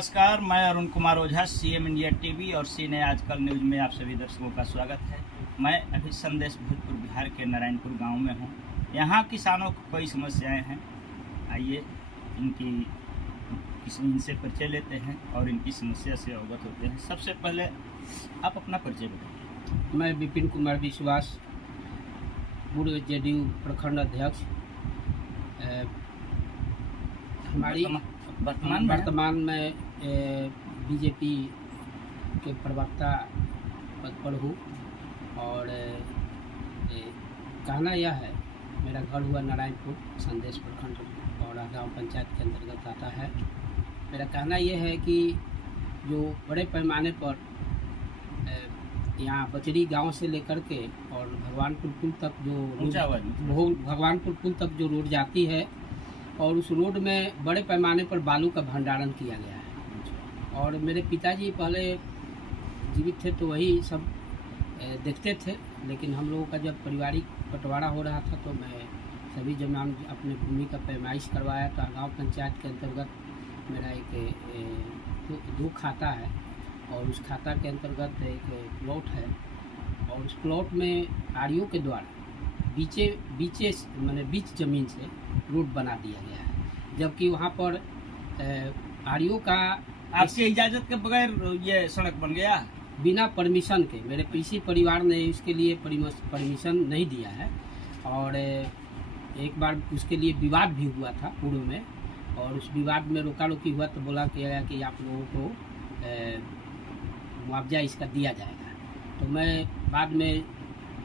नमस्कार, मैं Arun Kumar Ojha, CM India TV और सीने आजकल न्यूज में आप सभी दर्शकों का स्वागत है। मैं अभी संदेश भोजपुर बिहार के नारायणपुर गांव में हूं। यहां किसानों को कई समस्याएं हैं। आइए इनसे परिचय लेते हैं और इनकी समस्या से अवगत होते हैं। सबसे पहले आप अपना परिचय बताइए। मैं विपिन कुमार विश्वास, पूर्व जेडीयू प्रखंड अध्यक्ष। हमारी वर्तमान में बीजेपी के प्रवक्ता पद पर हूँ और कहना यह है, मेरा घर हुआ नारायणपुर, संदेश प्रखंड और गांव पंचायत के अंतर्गत आता है। मेरा कहना यह है कि जो बड़े पैमाने पर यहाँ बचरी गांव से लेकर के और भगवानपुर पुल तक भगवानपुर पुल तक जो रोड जाती है और उस रोड में बड़े पैमाने पर बालू का भंडारण किया गया है। और मेरे पिताजी पहले जीवित थे तो वही सब देखते थे, लेकिन हम लोगों का जब पारिवारिक बंटवारा हो रहा था तो मैं सभी जमीन अपने भूमि का पैमाइश करवाया। तो गांव पंचायत के अंतर्गत मेरा एक दो खाता है और उस खाता के अंतर्गत एक प्लॉट है और उस प्लॉट में आरओ के द्वारा बीच जमीन से रोड बना दिया गया है, जबकि वहाँ पर आरओ का आपकी इजाज़त के बगैर ये सड़क बन गया बिना परमिशन के। मेरे कृषि परिवार ने इसके लिए परमिशन नहीं दिया है और एक बार उसके लिए विवाद भी हुआ था पूर्व में, और उस विवाद में रोका रोकी हुआ तो बोला गया कि आप लोगों को मुआवजा इसका दिया जाएगा। तो मैं बाद में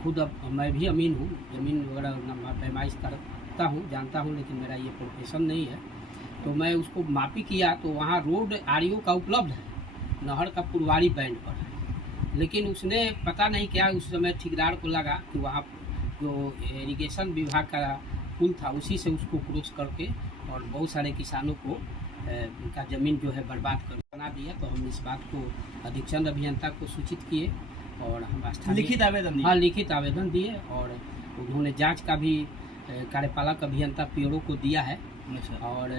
खुद अब मैं भी अमीन हूँ, ज़मीन वगैरह पैमाइश करता हूँ, जानता हूँ, लेकिन मेरा ये प्रोफेशन नहीं है। तो मैं उसको मापी किया तो वहाँ रोड आरओ का उपलब्ध है, नहर का पुरवारी बैंड पर है, लेकिन उसने पता नहीं क्या उस समय ठेकेदार को लगा कि वहाँ जो इरिगेशन विभाग का पुल था उसी से उसको क्रॉस करके और बहुत सारे किसानों को उनका ज़मीन जो है बर्बाद कर बना दिया। तो हम इस बात को अधीक्षण अभियंता को सूचित किए और हम लिखित आवेदन दिए और उन्होंने जांच का भी कार्यपालक अभियंता पीओ को दिया है। और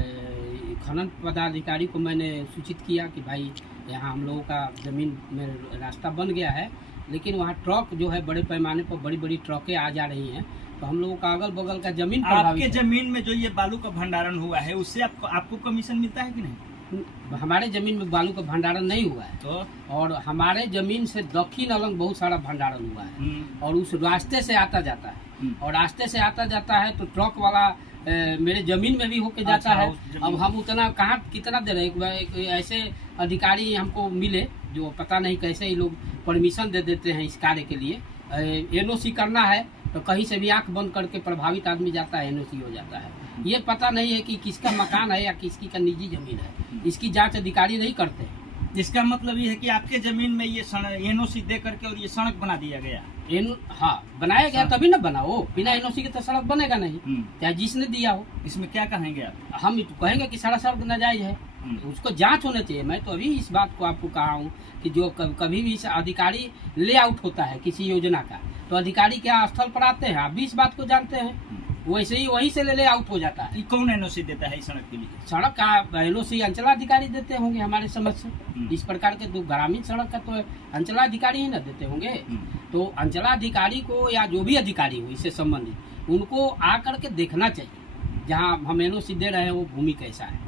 खनन पदाधिकारी को मैंने सूचित किया कि भाई यहाँ हम लोगों का ज़मीन में रास्ता बन गया है, लेकिन वहाँ ट्रक जो है बड़े पैमाने पर बड़ी बड़ी ट्रकें आ जा रही हैं, तो हम लोगों का अगल बगल का ज़मीन आपके ज़मीन में जो ये बालू का भंडारण हुआ है उससे आपको कमीशन मिलता है कि नहीं? हमारे जमीन में बालू का भंडारण नहीं हुआ है तो? और हमारे जमीन से दक्षिण अलग बहुत सारा भंडारण हुआ है और उस रास्ते से आता जाता है और रास्ते से आता जाता है तो ट्रक वाला मेरे जमीन में भी होके जाता है। अब हम उतना कहाँ कितना दे रहे, ऐसे अधिकारी हमको मिले जो पता नहीं कैसे ही लोग परमिशन दे देते हैं इस कार्य के लिए। एनओसी करना है तो कहीं से भी आंख बंद करके प्रभावित आदमी जाता है, एनओसी हो जाता है। ये पता नहीं है कि किसका मकान है या किसकी का निजी जमीन है, इसकी जांच अधिकारी नहीं करते। इसका मतलब ये है कि आपके जमीन में ये एनओसी दे करके और ये सड़क बना दिया गया। हाँ, बनाया गया तभी ना बना हो, बिना एनओसी के तो सड़क बनेगा नहीं, चाहे जिसने दिया हो। इसमें क्या कहेंगे आप? हम कहेंगे कि सारा सड़क नाजायज है, उसको जांच होना चाहिए। मैं तो अभी इस बात को आपको कहा हूँ कि जो कभी भी अधिकारी लेआउट होता है किसी योजना का तो अधिकारी क्या स्थल पर आते हैं, आप भी इस बात को जानते हैं, वैसे ही वहीं से ले आउट हो जाता है। कौन एनओसी देता है इस सड़क के लिए? सड़क का एनओसी अंचलाधिकारी देते होंगे हमारे समझ से। इस प्रकार के तो ग्रामीण सड़क का तो अंचलाधिकारी ही ना देते होंगे। तो अंचलाधिकारी को या जो भी अधिकारी हो इससे संबंधित उनको आकर के देखना चाहिए जहाँ हम एनओसी दे रहे हैं वो भूमि कैसा है,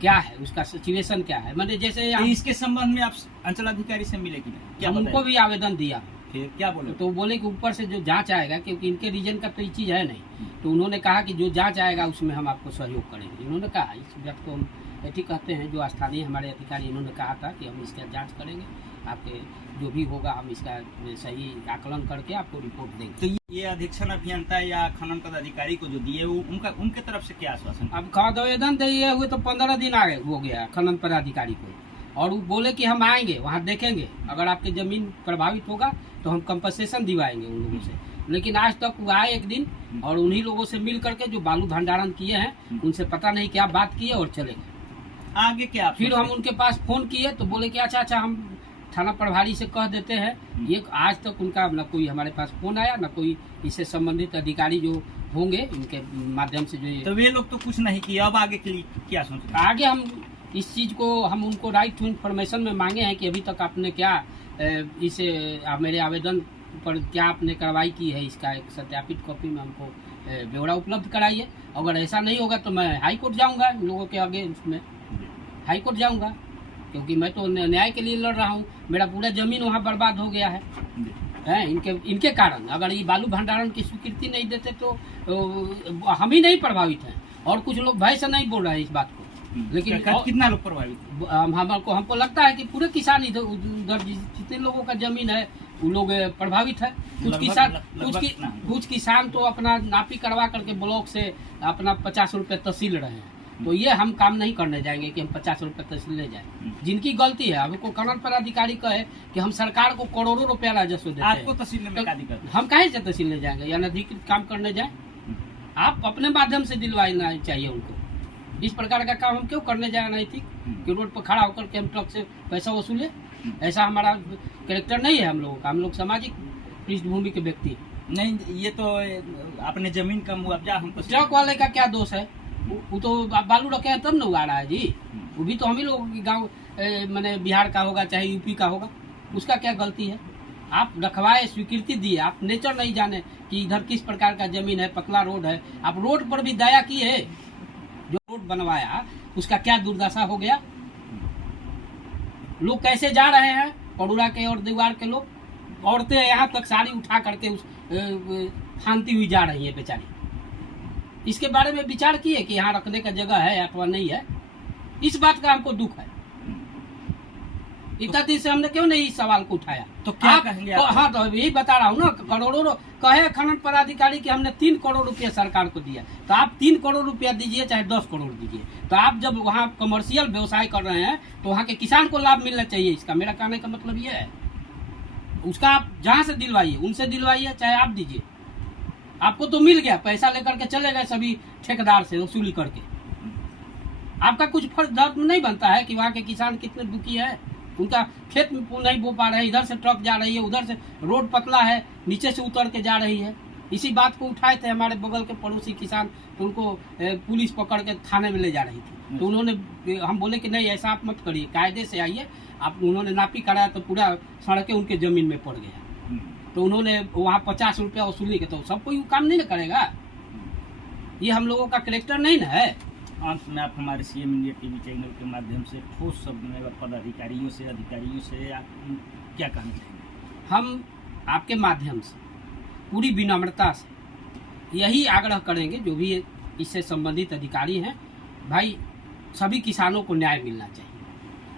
क्या है, उसका सिचुएशन क्या है। मतलब जैसे इसके संबंध में आप अंचलाधिकारी से मिले कि नहीं? क्या उनको भी आवेदन दिया, फिर क्या बोले? तो बोले कि ऊपर से जो जांच आएगा, क्योंकि इनके रीजन का तो ये चीज़ है नहीं, तो उन्होंने कहा कि जो जांच आएगा उसमें हम आपको सहयोग करेंगे। इन्होंने कहा, इस बात को हम ऐसे कहते हैं, जो स्थानीय हमारे अधिकारी इन्होंने कहा था कि हम इसका जांच करेंगे, आपके जो भी होगा हम इसका सही आकलन करके आपको रिपोर्ट देंगे। तो ये अधीक्षण अभियंता या खनन पदाधिकारी को जो दिए वो उनके तरफ से क्या आश्वासन? अब खाद आवेदन दिए हुए तो 15 दिन आगे हो गया खनन पदाधिकारी को, और वो बोले कि हम आएंगे वहाँ देखेंगे, अगर आपकी जमीन प्रभावित होगा तो हम कंपनसेशन दिवाएंगे उन लोगों से। लेकिन आज तक वो आए एक दिन और उन्हीं लोगों से मिल करके जो बालू भंडारण किए हैं उनसे पता नहीं क्या बात किए और चले गए। आगे क्या? फिर हम उनके पास फोन किए तो बोले कि अच्छा हम थाना प्रभारी से कह देते हैं। ये आज तक उनका न कोई हमारे पास फोन आया, न कोई इससे संबंधित अधिकारी जो होंगे इनके माध्यम से जो। तो वे लोग तो कुछ नहीं किया, अब आगे के लिए क्या सोच रहे हैं? आगे हम इस चीज़ को हम उनको राइट टू इन्फॉर्मेशन में मांगे हैं कि अभी तक आपने क्या इसे मेरे आवेदन पर क्या आपने कार्रवाई की है, इसका एक सत्यापित कॉपी में हमको ब्यौरा उपलब्ध कराइए। अगर ऐसा नहीं होगा तो मैं हाई कोर्ट जाऊँगा, इन लोगों के आगे उसमें हाई कोर्ट जाऊँगा, क्योंकि मैं तो न्याय के लिए लड़ रहा हूँ। मेरा पूरा ज़मीन वहाँ बर्बाद हो गया है इनके कारण। अगर ये बालू भंडारण की स्वीकृति नहीं देते तो हम ही नहीं प्रभावित हैं, और कुछ लोग भय से नहीं बोल रहे हैं इस बात को। लेकिन कितना लोग प्रभावित? हमको लगता है कि पूरे किसान इधर उधर जितने लोगों का जमीन है वो लोग प्रभावित है। कुछ किसान तो अपना नापी करवा करके ब्लॉक से अपना 50 रुपये तहसील रहे हैं। तो ये हम काम नहीं करने जाएंगे कि हम 50 रुपये तहसील ले जाए। जिनकी गलती है, हमको खनन पदाधिकारी कहे कि हम सरकार को करोड़ों रुपया राजस्व देते हैं, आपको तहसील में क्या दिक्कत? हम काहे से तहसील ले जाएंगे या अनधिकृत काम करने जाए? आप अपने माध्यम से दिलवाना चाहिए उनको। इस प्रकार का काम हम क्यों करने जाए अनैतिक कि रोड पर खड़ा होकर के हम ट्रक से पैसा वसूले? ऐसा हमारा कैरेक्टर नहीं है हम लोगों का। हम लोग सामाजिक पृष्ठभूमि के व्यक्ति नहीं। ये तो अपने जमीन का मुआवजा हमको। ट्रक वाले का क्या दोष है? वो तो बालू रखे हैं तब न उगा रहा है जी। वो भी तो हम ही लोगों की गाँव मैंने बिहार का होगा चाहे यूपी का होगा, उसका क्या गलती है? आप रखवाए, स्वीकृति दिए, आप नेचर नहीं जाने कि इधर किस प्रकार का जमीन है, पतला रोड है। आप रोड पर भी दया की है। जो रोड बनवाया उसका क्या दुर्दशा हो गया? लोग कैसे जा रहे हैं पड़ूरा के और दीवार के लोग, औरतें यहाँ तक साड़ी उठा करके उस फानती हुई जा रही है बेचारी। इसके बारे में विचार किए कि यहाँ रखने का जगह है अथवा नहीं है? इस बात का हमको दुख है। इतना दिन से हमने क्यों नहीं इस सवाल को उठाया? तो क्या कहेंगे आप? हाँ, तो यही बता रहा हूँ ना, करोड़ों कहे खनन पदाधिकारी कि हमने 3 करोड़ रुपया सरकार को दिया। तो आप 3 करोड़ रुपया दीजिए चाहे 10 करोड़ दीजिए, तो आप जब वहाँ कमर्शियल व्यवसाय कर रहे हैं तो वहाँ के किसान को लाभ मिलना चाहिए। इसका मेरा कहने का मतलब ये है। उसका आप जहाँ से दिलवाइए, उनसे दिलवाइए चाहे आप दीजिए। आपको तो मिल गया, पैसा लेकर के चले गए सभी ठेकेदार से वसूली करके। आपका कुछ फर्ज दर्द नहीं बनता है कि वहाँ के किसान कितने दुखी है? उनका खेत में नहीं बो पा रहे हैं, इधर से ट्रक जा रही है, उधर से रोड पतला है, नीचे से उतर के जा रही है। इसी बात को उठाए थे हमारे बगल के पड़ोसी किसान, तो उनको पुलिस पकड़ के थाने में ले जा रही थी। तो उन्होंने, हम बोले कि नहीं ऐसा आप मत करिए, कायदे से आइए आप। उन्होंने नापी कराया तो पूरा सड़कें उनके जमीन में पड़ गया। तो उन्होंने वहाँ 50 रुपया वसूली के, तो सब कोई काम नहीं ना करेगा। ये हम लोगों का कैरेक्टर नहीं ना है। अंत में आप हमारे सीएम इंडिया टीवी चैनल के माध्यम से ठोस शब्द में पदाधिकारियों से, अधिकारियों से आप क्या कहना चाहेंगे? हम आपके माध्यम से पूरी विनम्रता से यही आग्रह करेंगे, जो भी इससे संबंधित अधिकारी हैं, भाई सभी किसानों को न्याय मिलना चाहिए।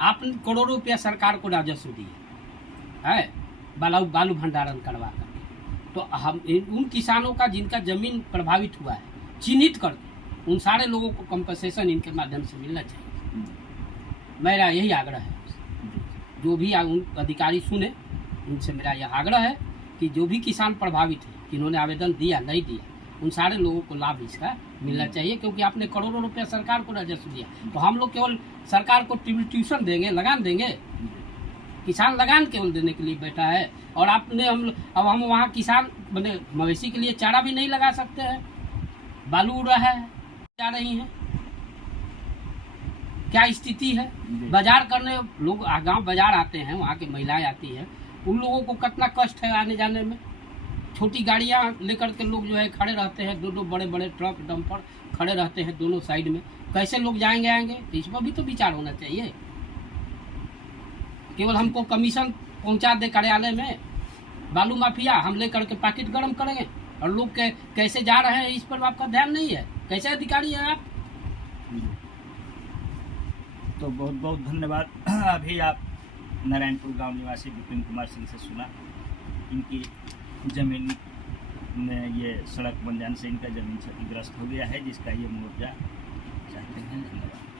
आपने करोड़ों रुपया सरकार को राजस्व दिए है बालू भंडारण करवा करके, तो हम उन किसानों का जिनका जमीन प्रभावित हुआ है चिन्हित करके उन सारे लोगों को कंपनसेशन इनके माध्यम से मिलना चाहिए। मेरा यही आग्रह है। जो भी उन अधिकारी सुने, उनसे मेरा यह आग्रह है कि जो भी किसान प्रभावित है, जिन्होंने आवेदन दिया नहीं दिया, उन सारे लोगों को लाभ इसका मिलना चाहिए। क्योंकि आपने करोड़ों रुपया सरकार को राजस्व दिया, तो हम लोग केवल सरकार को ट्यूशन देंगे, लगान देंगे? किसान लगान केवल देने के लिए बैठा है। और आपने अब हम वहाँ किसान बने मवेशी के लिए चारा भी नहीं लगा सकते हैं। बालू उड़ रहा है, जा रही हैं, क्या स्थिति है? बाजार करने लोग गांव बाजार आते हैं, वहाँ की महिलाएं आती हैं, उन लोगों को कितना कष्ट है आने जाने में। छोटी गाड़ियाँ लेकर के लोग जो है खड़े रहते हैं, दो बड़े बड़े ट्रक डंपर खड़े रहते हैं दोनों साइड में। कैसे लोग जाएंगे आएंगे? तो इस पर भी तो विचार होना चाहिए। केवल हमको कमीशन पहुंचा दे कार्यालय में, बालू माफिया, हम लेकर के पैकेट गर्म करेंगे, और लोग कैसे जा रहे हैं इस पर आपका ध्यान नहीं है। कैसे अधिकारी हैं आप? तो बहुत बहुत धन्यवाद। अभी आप नारायणपुर गांव निवासी विपिन कुमार सिंह से सुना। इनकी जमीन में ये सड़क बन जाने से इनका जमीन क्षतिग्रस्त हो गया है, जिसका ये मुआवजा चाहते हैं। धन्यवाद।